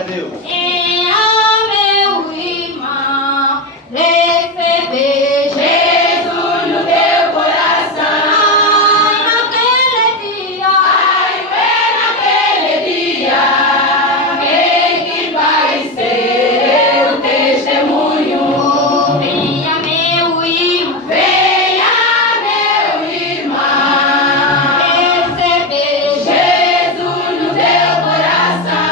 a Deus. Venha, meu irmão, receber Jesus no teu coração. Ai, naquele dia, quem que vai ser o testemunho? Venha, meu irmão, receber Jesus no teu coração.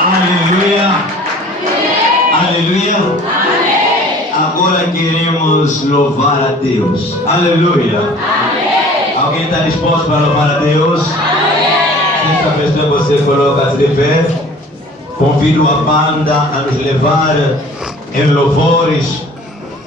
Aleluia. Aleluia. Agora queremos louvar a Deus. Aleluia. Alguém está disposto para louvar a Deus? Se essa pessoa você coloca de pé, convido a banda a nos levar em louvores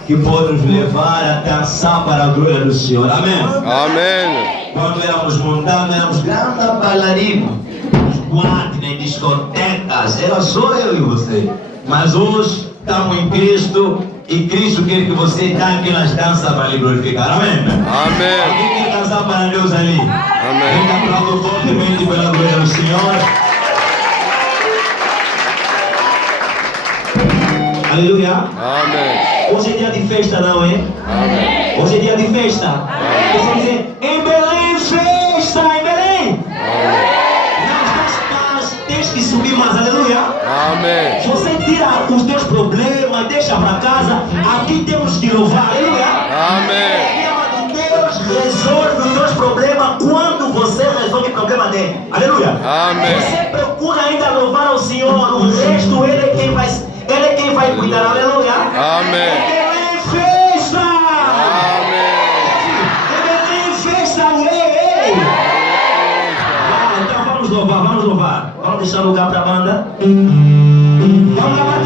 que podem nos levar a dançar para a glória do Senhor. Amém. Amém. Quando éramos mundanos, éramos grandes bailarinos, nos boates, em discotecas, era só eu e você. Mas hoje estamos em Cristo e Cristo quer que você dê aquelas danças para lhe glorificar. Amém. Amém. Alguém quer dançar para Deus ali? Amém. Ainda aplaudo fortemente pela glória do Senhor. Aleluia. Amém. Hoje é dia de festa, não é? Amém. Hoje é dia de festa. Amém. Você dizer, em Belém, festa, em Belém. Mas tens que subir mais, aleluia. Amém. Você tira os teus problemas, deixa para casa. Aqui temos que louvar, aleluia. Amém. Deus resolve os teus problemas quando você resolve o problema dele, aleluia. Amém. Você procura ainda louvar ao Senhor, o resto Ele é quem vai cuidar, aleluia. Amém. Belém festa. Amém. Belém festa, ei. Então vamos louvar. Vamos deixar lugar para a banda. Vamos lá.